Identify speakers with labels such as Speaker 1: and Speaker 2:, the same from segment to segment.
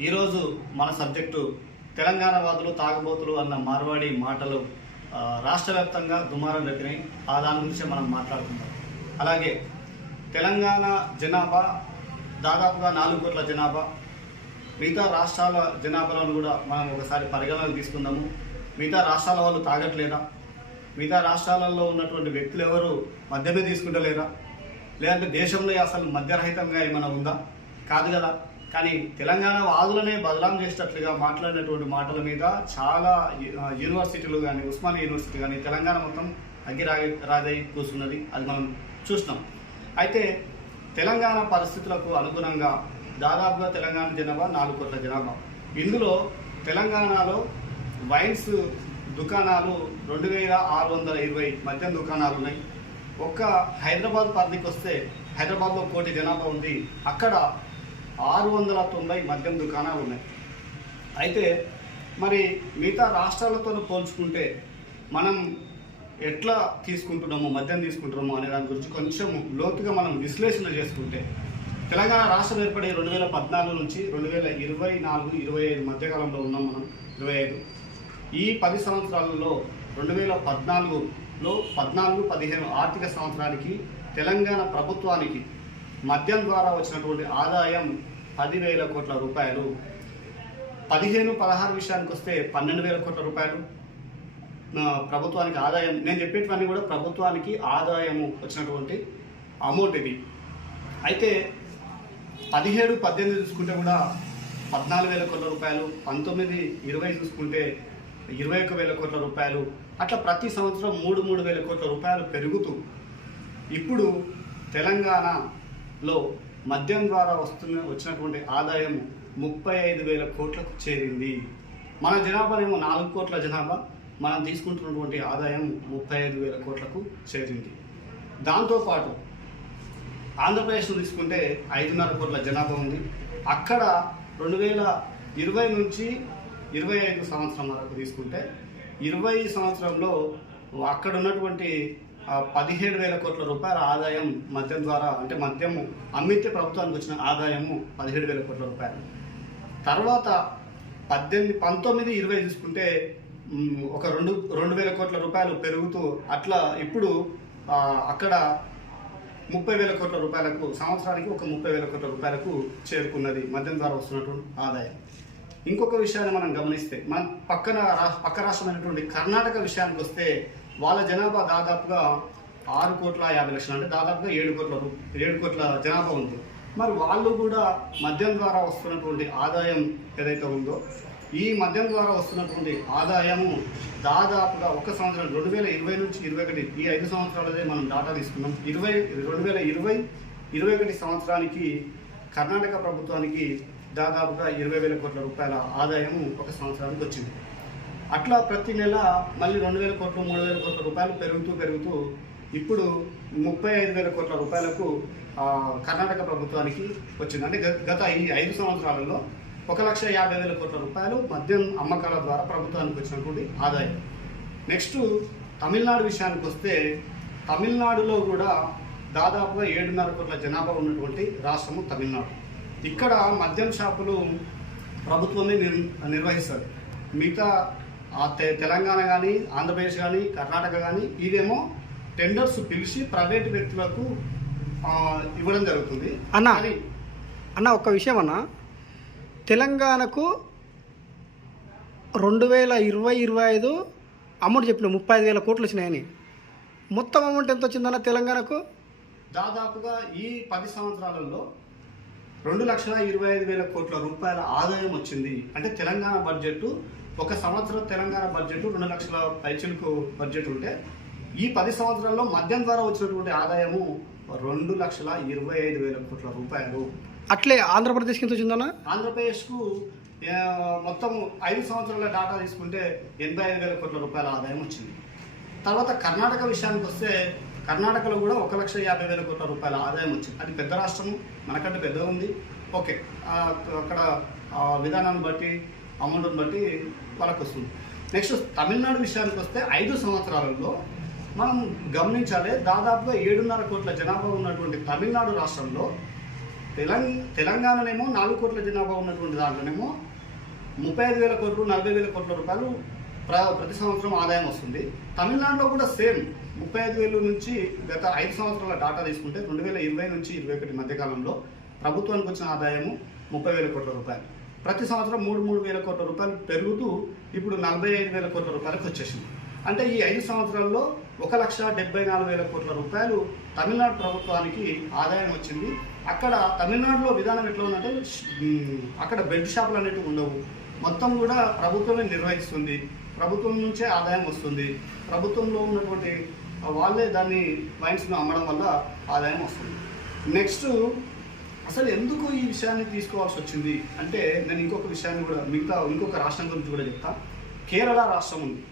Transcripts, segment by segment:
Speaker 1: ఈరోజు మన సబ్జెక్టు తెలంగాణ వాదులు తాగుబోతులు అన్న మార్వాడి మాటలు రాష్ట్ర వ్యాప్తంగా దుమారం రేపినాయి. ఆ దాని గురించి మనం మాట్లాడుకుందాం. అలాగే తెలంగాణ జనాభా దాదాపుగా నాలుగు కోట్ల జనాభా. మిగతా రాష్ట్రాల జనాభాలను కూడా మనం ఒకసారి పరిగణన తీసుకుందాము. మిగతా రాష్ట్రాల వాళ్ళు తాగట్లేదా? మిగతా రాష్ట్రాలలో ఉన్నటువంటి వ్యక్తులు ఎవరు మద్యమే తీసుకుంటలేరా లేదంటే దేశంలో అసలు మద్యరహితంగా ఏమైనా ఉందా? కాదు కదా. కానీ తెలంగాణ వాదులనే బదలాం చేసేటట్లుగా మాట్లాడినటువంటి మాటల మీద చాలా యూనివర్సిటీలు కానీ ఉస్మానియా యూనివర్సిటీ కానీ తెలంగాణ మొత్తం అగ్గిరాగి రాజై కూర్చున్నది. అది మనం చూసినాం. అయితే తెలంగాణ పరిస్థితులకు అనుగుణంగా దాదాపుగా తెలంగాణ జనాభా నాలుగు కోట్ల జనాభా. ఇందులో తెలంగాణలో వైన్స్ దుకాణాలు రెండు వేల ఆరు వందల ఇరవై మద్యం దుకాణాలు ఉన్నాయి. ఒక్క హైదరాబాద్ పరిధికి వస్తే హైదరాబాద్లో కోటి జనాభా ఉంది. అక్కడ ఆరు వందల తొంభై మద్యం దుకాణాలు ఉన్నాయి. అయితే మరి మిగతా రాష్ట్రాలతో పోల్చుకుంటే మనం ఎట్లా తీసుకుంటున్నాము మద్యం తీసుకుంటున్నాము అనే దాని గురించి కొంచెం లోతుగా మనం విశ్లేషణ చేసుకుంటే తెలంగాణ రాష్ట్రం ఏర్పడి రెండు వేల పద్నాలుగు నుంచి రెండు వేల ఇరవై నాలుగు ఇరవై ఐదు మధ్యకాలంలో ఉన్నాం మనం ఇరవై ఐదు. ఈ పది సంవత్సరాలలో రెండు వేల పద్నాలుగులో పద్నాలుగు పదిహేను ఆర్థిక సంవత్సరానికి తెలంగాణ ప్రభుత్వానికి మద్యం ద్వారా వచ్చినటువంటి ఆదాయం పదివేల కోట్ల రూపాయలు. పదిహేను పదహారు విషయానికి వస్తే పన్నెండు వేల కోట్ల రూపాయలు. ప్రభుత్వానికి ఆదాయం నేను చెప్పేటివన్నీ కూడా ప్రభుత్వానికి ఆదాయము వచ్చినటువంటి అమౌంట్ ఇది. అయితే పదిహేడు పద్దెనిమిది చూసుకుంటే కూడా పద్నాలుగు వేల కోట్ల రూపాయలు పంతొమ్మిది ఇరవై చూసుకుంటే ఇరవై ఒక్క వేల కోట్ల రూపాయలు. అట్లా ప్రతి సంవత్సరం మూడు మూడు వేల కోట్ల రూపాయలు పెరుగుతూ. ఇప్పుడు తెలంగాణ లో మద్యం ద్వారా వస్తున్న వచ్చినటువంటి ఆదాయం ముప్పై ఐదు వేల కోట్లకు చేరింది. మన జనాభా ఏమో నాలుగు కోట్ల జనాభా మనం తీసుకుంటున్నటువంటి ఆదాయం ముప్పై ఐదు వేల కోట్లకు చేరింది. దాంతోపాటు ఆంధ్రప్రదేశ్ను తీసుకుంటే ఐదున్నర కోట్ల జనాభా ఉంది. అక్కడ రెండు వేల ఇరవై నుంచి ఇరవై ఐదు సంవత్సరం వరకు తీసుకుంటే ఇరవై సంవత్సరంలో అక్కడ ఉన్నటువంటి పదిహేడు వేల కోట్ల రూపాయల ఆదాయం మద్యం ద్వారా అంటే మద్యము అమ్మితే ప్రభుత్వానికి వచ్చిన ఆదాయము పదిహేడు వేల కోట్ల రూపాయలు. తర్వాత పద్దెనిమిది పంతొమ్మిది ఇరవై చూసుకుంటే ఒక రెండు రెండు వేల కోట్ల రూపాయలు పెరుగుతూ అట్లా ఇప్పుడు అక్కడ ముప్పై వేల కోట్ల రూపాయలకు సంవత్సరానికి ఒక ముప్పై వేల కోట్ల రూపాయలకు చేరుకున్నది మద్యం ద్వారా వస్తున్నటువంటి ఆదాయం. ఇంకొక విషయాన్ని మనం గమనిస్తే మన పక్కన పక్క రాష్ట్రమైనటువంటి కర్ణాటక విషయానికి వస్తే వాళ్ళ జనాభా దాదాపుగా ఆరు కోట్ల యాభై లక్షలు అంటే దాదాపుగా ఏడు కోట్ల ఏడు కోట్ల జనాభా ఉంది. మరి వాళ్ళు కూడా మద్యం ద్వారా వస్తున్నటువంటి ఆదాయం ఏదైతే ఉందో ఈ మద్యం ద్వారా వస్తున్నటువంటి ఆదాయము దాదాపుగా ఒక సంవత్సరం రెండు వేల ఇరవై నుంచి ఇరవై ఒకటి ఈ ఐదు సంవత్సరాలదే మనం డాటా తీసుకున్నాం. ఇరవై రెండు వేల ఇరవై ఇరవై ఒకటి సంవత్సరానికి కర్ణాటక ప్రభుత్వానికి దాదాపుగా ఇరవై వేల కోట్ల రూపాయల ఆదాయము ఒక సంవత్సరానికి వచ్చింది. అట్లా ప్రతి నెల మళ్ళీ రెండు వేల కోట్లు మూడు వేల కోట్ల రూపాయలు పెరుగుతూ పెరుగుతూ ఇప్పుడు ముప్పై ఐదు వేల కోట్ల రూపాయలకు కర్ణాటక ప్రభుత్వానికి వచ్చింది. అంటే గత- గత ఈ ఐదు సంవత్సరాలలో ఒక లక్ష యాభై వేల కోట్ల రూపాయలు మద్యం అమ్మకాల ద్వారా ప్రభుత్వానికి వచ్చినటువంటి ఆదాయం. నెక్స్ట్ తమిళనాడు విషయానికి వస్తే తమిళనాడులో కూడా దాదాపుగా ఏడున్నర కోట్ల జనాభా ఉన్నటువంటి రాష్ట్రము తమిళనాడు. ఇక్కడ మద్యం షాపులు ప్రభుత్వమే నిర్ నిర్వహిస్తుంది. మిగతా తెలంగాణ కానీ ఆంధ్రప్రదేశ్ కానీ కర్ణాటక కానీ ఇవేమో టెండర్స్ పిలిచి ప్రైవేట్ వ్యక్తులకు ఇవ్వడం జరుగుతుంది.
Speaker 2: అన్న. అన్న ఒక్క విషయం అన్న. తెలంగాణకు రెండు వేల ఇరవై ఇరవై ఐదు అమౌంట్ చెప్పిన ముప్పై ఐదు వేల కోట్లు వచ్చినాయని. మొత్తం అమౌంట్ ఎంత వచ్చిందన్న తెలంగాణకు?
Speaker 1: దాదాపుగా ఈ పది సంవత్సరాలలో రెండు లక్షల ఇరవై ఐదు వేల కోట్ల రూపాయల ఆదాయం వచ్చింది. అంటే తెలంగాణ బడ్జెట్ ఒక సంవత్సరం తెలంగాణ బడ్జెట్ రెండు లక్షల పైచిలకు బడ్జెట్ ఉంటే ఈ పది సంవత్సరాల్లో మద్యం ద్వారా వచ్చినటువంటి ఆదాయము రెండు లక్షల ఇరవై ఐదు వేల కోట్ల రూపాయలు.
Speaker 2: అట్లే ఆంధ్రప్రదేశ్కి ఎంత వచ్చిందన్న?
Speaker 1: ఆంధ్రప్రదేశ్కు మొత్తం ఐదు సంవత్సరాల డాటా తీసుకుంటే ఎనభై ఐదు వేల కోట్ల రూపాయల ఆదాయం వచ్చింది. తర్వాత కర్ణాటక విషయానికి వస్తే కర్ణాటకలో కూడా ఒక లక్ష యాభై వేల కోట్ల రూపాయల ఆదాయం వచ్చింది. అది పెద్ద రాష్ట్రము మనకంటే పెద్దగా ఉంది. ఓకే అక్కడ విధానాన్ని బట్టి అమౌంట్ని బట్టి వాళ్ళకు వస్తుంది. నెక్స్ట్ తమిళనాడు విషయానికి వస్తే ఐదు సంవత్సరాలలో మనం గమనించాలి దాదాపుగా ఏడున్నర కోట్ల జనాభా ఉన్నటువంటి తమిళనాడు రాష్ట్రంలో తెలంగ తెలంగాణనేమో నాలుగు కోట్ల జనాభా ఉన్నటువంటి దాంట్లోనేమో ముప్పై ఐదు వేల కోట్లు నలభై వేల కోట్ల రూపాయలు ప్రతి సంవత్సరం ఆదాయం వస్తుంది. తమిళనాడులో కూడా సేమ్ ముప్పై ఐదు వేలు నుంచి గత ఐదు సంవత్సరాల డాటా తీసుకుంటే రెండు వేల ఇరవై నుంచి ఇరవై ఒకటి మధ్యకాలంలో ప్రభుత్వానికి వచ్చిన ఆదాయము ముప్పై వేల కోట్ల రూపాయలు. ప్రతి సంవత్సరం మూడు మూడు వేల కోట్ల రూపాయలు పెరుగుతూ ఇప్పుడు నలభై ఐదు వేల కోట్ల రూపాయలకు వచ్చేసింది. అంటే ఈ ఐదు సంవత్సరాల్లో ఒక లక్ష డెబ్బై నాలుగు వేల కోట్ల రూపాయలు తమిళనాడు ప్రభుత్వానికి ఆదాయం వచ్చింది. అక్కడ తమిళనాడులో విధానం ఎట్లా ఉందంటే అక్కడ బెడ్ షాపులు అనేవి ఉండవు. మొత్తం కూడా ప్రభుత్వమే నిర్వహిస్తుంది. ప్రభుత్వం నుంచే ఆదాయం వస్తుంది. ప్రభుత్వంలో ఉన్నటువంటి వాళ్ళే దాన్ని వైన్స్ను అమ్మడం వల్ల ఆదాయం వస్తుంది. నెక్స్ట్ అసలు ఎందుకు ఈ విషయాన్ని తీసుకోవాల్సి వచ్చింది? అంటే నేను ఇంకొక విషయాన్ని కూడా మిగతా ఇంకొక రాష్ట్రం గురించి కూడా చెప్తా. కేరళ రాష్ట్రం ఉంది.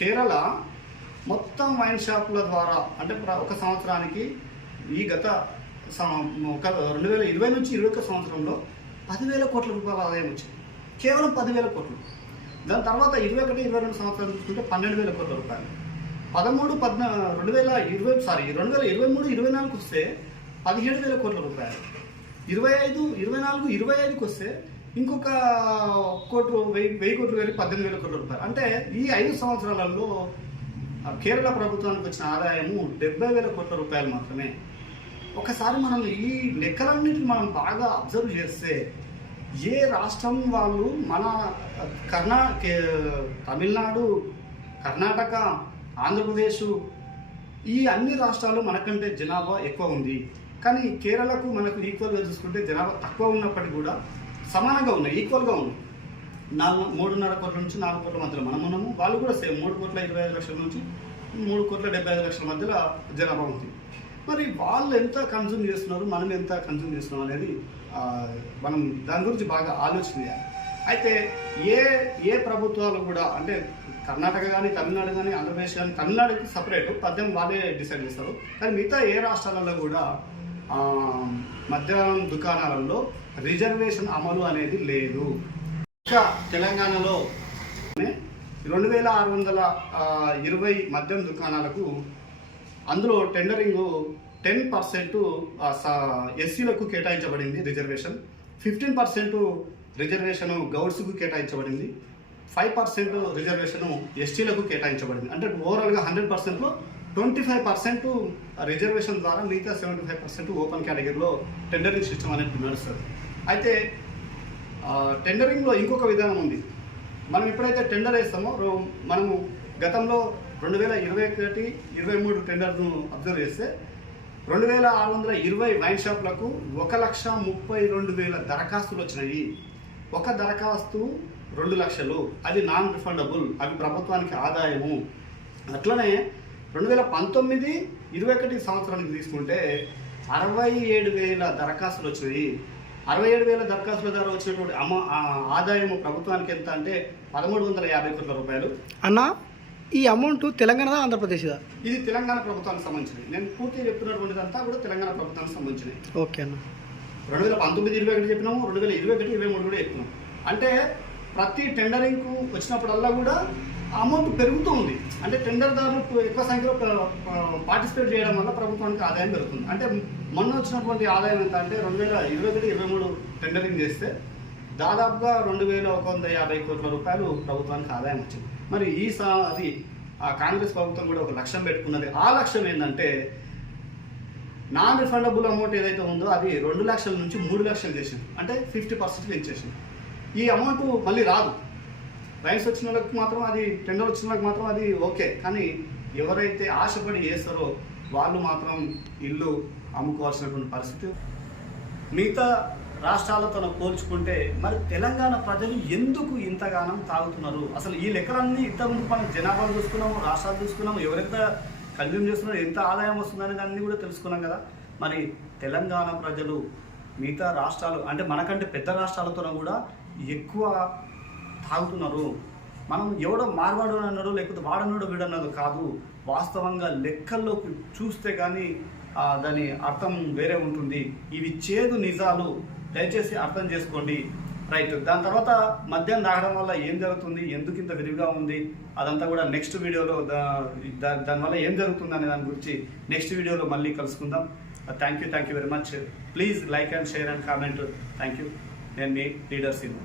Speaker 1: కేరళ మొత్తం వైన్ షాపుల ద్వారా అంటే ఒక సంవత్సరానికి ఈ గత ఒక రెండు వేల ఇరవై నుంచి ఇరవై ఒక్క సంవత్సరంలో పదివేల కోట్ల రూపాయల ఆదాయం వచ్చింది. కేవలం పదివేల కోట్లు. దాని తర్వాత ఇరవై ఒకటి ఇరవై రెండు సంవత్సరాలు చూసుకుంటే పన్నెండు వేల కోట్ల రూపాయలు పదమూడు పద్నా రెండు వేల ఇరవై సారీ రెండు వేల ఇరవై మూడు ఇరవై నాలుగుకి వస్తే పదిహేడు వేల కోట్ల రూపాయలు. ఇరవై ఐదు ఇరవై నాలుగు ఇరవై ఐదుకి వస్తే ఇంకొక కోట్లు వెయ్యి వెయ్యి కోట్లు వెళ్ళి పద్దెనిమిది వేల కోట్ల రూపాయలు. అంటే ఈ ఐదు సంవత్సరాలలో కేరళ ప్రభుత్వానికి వచ్చిన ఆదాయము డెబ్బై వేల కోట్ల రూపాయలు మాత్రమే. ఒకసారి మనం ఈ లెక్కలన్నిటిని మనం బాగా అబ్జర్వ్ చేస్తే ఏ రాష్ట్రం వాళ్ళు మన కర్ణా కే- తమిళనాడు కర్ణాటక ఆంధ్రప్రదేశ్ ఈ అన్ని రాష్ట్రాలు మనకంటే జనాభా ఎక్కువ ఉంది. కానీ కేరళకు మనకు ఈక్వల్గా చూసుకుంటే జనాభా తక్కువ ఉన్నప్పటికీ కూడా సమానంగా ఉన్నాయి ఈక్వల్గా ఉన్నాయి. నాలుగు మూడున్నర కోట్ల నుంచి నాలుగు కోట్ల మధ్యలో మనం ఉన్నాము. వాళ్ళు కూడా సేమ్ మూడు కోట్ల ఇరవై ఐదు లక్షల నుంచి మూడు కోట్ల డెబ్బై ఐదు లక్షల మధ్యలో జనాభా ఉంది. మరి వాళ్ళు ఎంత కన్జ్యూమ్ చేస్తున్నారు మనం ఎంత కన్జ్యూమ్ చేస్తున్నాం అనేది మనం దాని గురించి బాగా ఆలోచన చేయాలి అయితే ఏ ఏ ప్రభుత్వాలు కూడా అంటే కర్ణాటక కానీ తమిళనాడు కానీ ఆంధ్రప్రదేశ్ కానీ తమిళనాడుకి సపరేట్ పద్యం వాళ్ళే డిసైడ్ చేస్తారు. కానీ మిగతా ఏ రాష్ట్రాలలో కూడా ఆ, మద్యం దుకాణాలలో రిజర్వేషన్ అమలు అనేది లేదు. ఇంకా తెలంగాణలో రెండు వేల ఆరు వందల ఇరవై మద్యం దుకాణాలకు అందులో టెండరింగ్ టెన్ పర్సెంట్ ఎస్సీలకు కేటాయించబడింది రిజర్వేషన్. ఫిఫ్టీన్ పర్సెంట్ రిజర్వేషన్ గౌడ్స్కు కేటాయించబడింది. ఫైవ్ పర్సెంట్ రిజర్వేషన్ ఎస్టీలకు కేటాయించబడింది. అంటే ఓవరాల్గా హండ్రెడ్ పర్సెంట్లో ట్వంటీ ఫైవ్ పర్సెంట్ రిజర్వేషన్ ద్వారా మిగతా సెవెంటీ ఫైవ్ పర్సెంట్ ఓపెన్ కేటగిరీలో టెండరింగ్ సిస్టమ్ అనేది నడుస్తుంది. అయితే టెండరింగ్లో ఇంకొక విధానం ఉంది. మనం ఎప్పుడైతే టెండర్ వేస్తామో రో- మనము గతంలో రెండు వేల ఇరవై ఒకటి ఇరవై మూడు టెండర్ను అబ్జర్వ్ చేస్తే రెండు వేల ఆరు వందల ఇరవై వైన్ షాప్లకు ఒక లక్ష ముప్పై రెండు వేల దరఖాస్తులు వచ్చినాయి. ఒక దరఖాస్తు రెండు లక్షలు. అది నాన్ రిఫండబుల్ అవి ప్రభుత్వానికి ఆదాయము. అట్లనే రెండు వేల పంతొమ్మిది ఇరవై ఒకటి సంవత్సరానికి తీసుకుంటే అరవై ఏడు వేల దరఖాస్తులు వచ్చినాయి. అరవై ఏడు వేల దరఖాస్తుల ద్వారా వచ్చినటువంటి అమ ఆ ఆదాయము ప్రభుత్వానికి ఎంత అంటే పదమూడు వందల యాభై కోట్ల రూపాయలు.
Speaker 2: అన్న ఈ అమౌంట్ తెలంగాణదా ఆంధ్రప్రదేశ్దా
Speaker 1: ఇది? తెలంగాణ ప్రభుత్వానికి సంబంధించినది. నేను పూర్తిగా చెప్తున్నటువంటిదంతా కూడా తెలంగాణ ప్రభుత్వానికి సంబంధించినది.
Speaker 2: ఓకే అన్న.
Speaker 1: రెండు వేల పంతొమ్మిది ఇరవై ఒకటి చెప్పినాము రెండు వేల ఇరవై ఒకటి ఇరవై మూడు కూడా చెప్పినాం అంటే ప్రతి టెండరింగ్కు వచ్చినప్పుడల్లా కూడా అమౌంట్ పెరుగుతూ ఉంది. అంటే టెండర్దారులు ఎక్కువ సంఖ్యలో పార్టిసిపేట్ చేయడం వల్ల ప్రభుత్వానికి ఆదాయం పెరుగుతుంది. అంటే మొన్న వచ్చినటువంటి ఆదాయం ఎంత అంటే రెండు వేల ఇరవై ఒకటి ఇరవై మూడు టెండరింగ్ చేస్తే దాదాపుగా రెండు వేల ఒక వంద యాభై కోట్ల రూపాయలు ప్రభుత్వానికి ఆదాయం వచ్చింది. మరి ఈ సారి అది ఆ కాంగ్రెస్ ప్రభుత్వం కూడా ఒక లక్ష్యం పెట్టుకున్నది. ఆ లక్ష్యం ఏంటంటే నాన్ రిఫండబుల్ అమౌంట్ ఏదైతే ఉందో అది రెండు లక్షల నుంచి మూడు లక్షలు చేసింది. అంటే ఫిఫ్టీ పర్సెంట్ పెంచేసింది. ఈ అమౌంట్ మళ్ళీ రాదు. రైన్స్ వచ్చిన వాళ్ళకి మాత్రం అది టెండర్ వచ్చిన వాళ్ళకి మాత్రం అది ఓకే. కానీ ఎవరైతే ఆశపడి చేస్తారో వాళ్ళు మాత్రం ఇల్లు అమ్ముకోవాల్సినటువంటి పరిస్థితి. మిగతా రాష్ట్రాలతో పోల్చుకుంటే మరి తెలంగాణ ప్రజలు ఎందుకు ఇంతగానం తాగుతున్నారు? అసలు ఈ లెక్కలన్నీ ఇంతకుముందు మనం జనాభాలు చూసుకున్నాము రాష్ట్రాలు చూసుకున్నాము ఎవరెంత కన్జ్యూమ్ చేస్తున్నారు ఎంత ఆదాయం వస్తుందనే దాన్ని కూడా తెలుసుకున్నాం కదా. మరి తెలంగాణ ప్రజలు మిగతా రాష్ట్రాలు అంటే మనకంటే పెద్ద రాష్ట్రాలతో కూడా ఎక్కువ తాగుతున్నారు. మనం ఎవడో మార్వాడు అన్నాడు లేకపోతే వాడన్నాడు వీడన్నాడు కాదు. వాస్తవంగా లెక్కల్లోకి చూస్తే కానీ దాని అర్థం వేరే ఉంటుంది. ఇవి చేదు నిజాలు. దయచేసి అర్థం చేసుకోండి. రైట్ దాని తర్వాత మద్యం తాగడం వల్ల ఏం జరుగుతుంది? ఎందుకు ఇంత విరివిగా ఉంది? అదంతా కూడా నెక్స్ట్ వీడియోలో దా- దా- దానివల్ల ఏం జరుగుతుంది అనే దాని గురించి నెక్స్ట్ వీడియోలో మళ్ళీ కలుసుకుందాం. Thank you thank you very much please like and share and comment thank you నేను మీ లీడర్ సినిమా